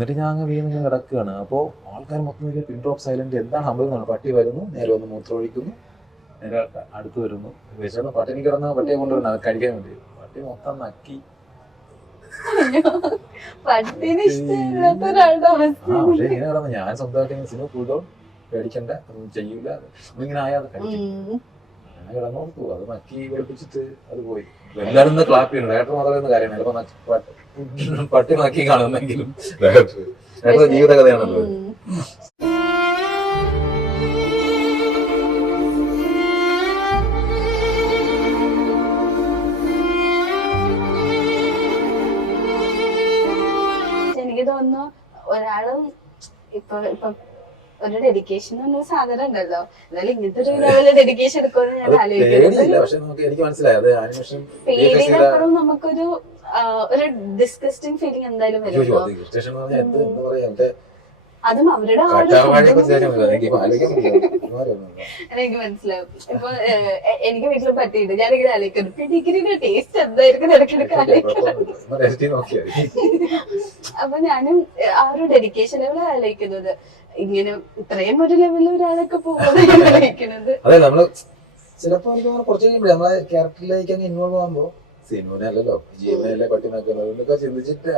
എന്നിട്ട് ഞാൻ അങ്ങ് വീണ് കിടക്കുകയാണ്. അപ്പോൾ ആൾക്കാർ മൊത്തം പിൻ ഡ്രോപ്പ് സൈലന്റ്, എന്താണ് സംഭവിക്കുന്നത്? പട്ടി വരുന്നു, നേരെ വന്ന് മൂത്രം ഒഴിക്കുന്നു, നേരെ അടുത്ത് വരുന്നു, വിശന്ന് പട്ടിണി കിടന്ന പട്ടിയെ കൊണ്ടുവരണം അത് കഴിക്കാൻ വേണ്ടി. പട്ടി മൊത്തം നക്കി. പക്ഷെ ഇങ്ങനെ കിടന്ന് ഞാൻ സ്വന്തമായിട്ട് സിനിമ കൂടോ പേടിക്കണ്ട, ഒന്നും ചെയ്യൂല, ഇങ്ങനെ ആയാൽ കഴിക്കും. അങ്ങനെ കിടന്നു കൊടുത്തു, അത് നക്കി വെളുപ്പിച്ചിട്ട് അത് പോയി. എല്ലാവരും ഒന്ന് ക്ലാപ്പ് ചെയ്യണം. ഡയറക്ടർ മാത്രമേ കാര്യമാണ്. ചിലപ്പോൾ പട്ടി നക്കി കാണുന്നെങ്കിലും ഡയറക്ടർ ജീവിത കഥയാണല്ലോ. എനിക്ക് തോന്നുന്നു ഒരാളും ഇപ്പൊ ഒരു ഡെഡിക്കേഷൻ എന്നൊരു സാധനം ഉണ്ടല്ലോ, എന്നാലും ഇങ്ങനത്തെ ഒരു ലെവലിൽ ഡെഡിക്കേഷൻ എടുക്കുമെന്ന് ഞാൻ ആലോചിക്കുന്നത്. പേടിനപ്പുറം നമുക്കൊരു ഒരു ഡിസ്കസ്റ്റിംഗ് ഫീലിംഗ് എന്തായാലും വരുമല്ലോ. അതും അവരുടെ എനിക്ക് മനസ്സിലാവും. ഇപ്പൊ എനിക്ക് വീട്ടിലും പറ്റിയിട്ട് ഞാനിങ്ങനെ ആലോചിക്കുന്നു പെഡിഗ്രീന്റെ ടേസ്റ്റ് എന്തായിരിക്കും ഇടയ്ക്കിടയ്ക്ക് ആലോചിക്കുന്നത്. അപ്പൊ ഞാനും ആ ഒരു ഡെഡിക്കേഷൻ ലെവൽ ആലോചിക്കുന്നത്, ഇങ്ങനെ ഇത്രയും ഒരു ലെവലിൽ ഒരാളൊക്കെ പോകുന്നത് ആലോചിക്കുന്നത്. അതെ, നമ്മള് ചിലപ്പോ എനിക്ക് കുറച്ച് കഴിയുമ്പോഴേ നമ്മളെ ക്യാരക്ടറിലേക്ക് അങ്ങ് ഇൻവോൾവ് ആകുമ്പോ സിനിമ അല്ലല്ലോ ജീവനല്ലേ പട്ടി നോക്കുന്നത് ചിന്തിച്ചിട്ട്